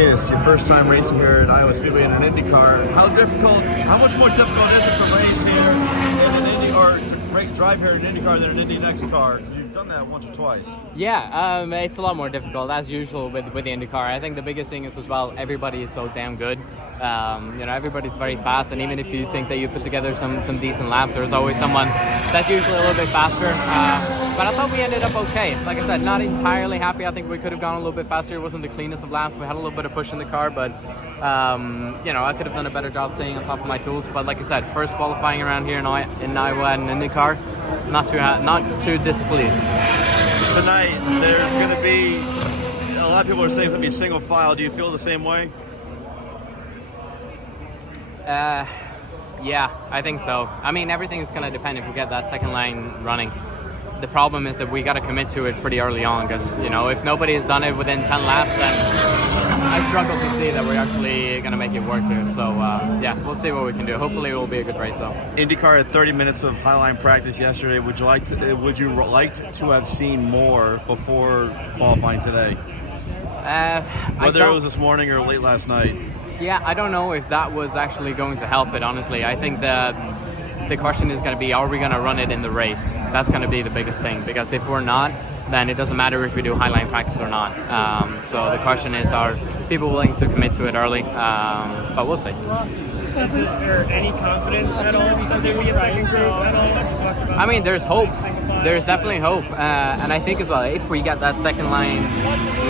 Linus, your first time racing here at Iowa Speedway in an IndyCar. How much more difficult is it to race here in an Indy, or to drive here in an IndyCar than an Indy Next car? You've done that once or twice. Yeah, it's a lot more difficult as usual with the IndyCar. I think the biggest thing is as well, everybody is so damn good. Everybody's very fast, and even if you think that you put together some decent laps, there's always someone that's usually a little bit faster. But I thought we ended up okay. Like I said, not entirely happy. I think we could have gone a little bit faster. It wasn't the cleanest of laps. We had a little bit of push in the car, but I could have done a better job staying on top of my tools. But like I said, first qualifying around here in Iowa and IndyCar, not too displeased. Tonight, there's going to be a lot of people are saying it's going to be single file. Do you feel the same way? Yeah, I think so. I mean, everything's going to depend if we get that second line running. The problem is that we got to commit to it pretty early on, because, if nobody has done it within 10 laps, then I struggle to see that we're actually going to make it work here. So, we'll see what we can do. Hopefully it will be a good race, though. IndyCar had 30 minutes of highline practice yesterday. Would you like to have seen more before qualifying today? Whether it was this morning or late last night. Yeah, I don't know if that was actually going to help it, honestly. I think that the question is going to be, are we going to run it in the race? That's going to be the biggest thing, because if we're not, then it doesn't matter if we do highline practice or not. So the question is, are people willing to commit to it early? But we'll see. Is there any confidence at all that there will be a second group at all? I mean, there's hope. There's definitely hope. And I think as well, if we get that second line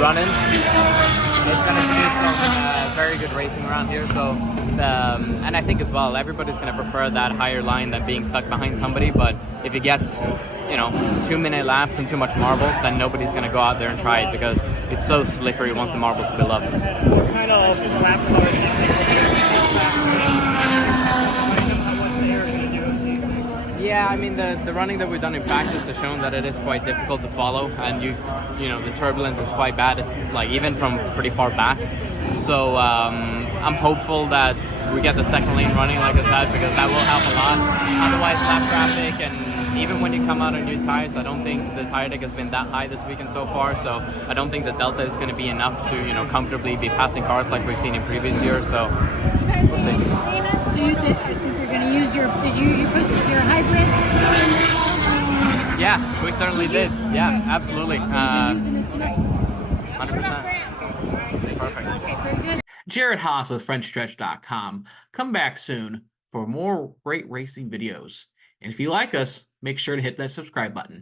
running, it's going to be some very good racing around here. So, and I think as well, everybody's going to prefer that higher line than being stuck behind somebody. But if it gets, 2-minute laps and too much marbles, then nobody's going to go out there and try it, because it's so slippery once the marbles build up. What kind of lap cars do you think? Yeah, I mean, the running that we've done in practice has shown that it is quite difficult to follow, and the turbulence is quite bad, even from pretty far back. So I'm hopeful that we get the second lane running, like I said, because that will help a lot. Otherwise, lap traffic, and even when you come out on new tires, I don't think the tire deck has been that high this weekend so far. So I don't think the delta is going to be enough to comfortably be passing cars like we've seen in previous years. So we'll see. Do you think you're going to use did you push your hybrid? Yeah, we certainly did. Yeah, absolutely. So you're using it tonight? 100%. Perfect. Very good. Jared Haas with Frontstretch.com. Come back soon for more great racing videos. And if you like us, make sure to hit that subscribe button.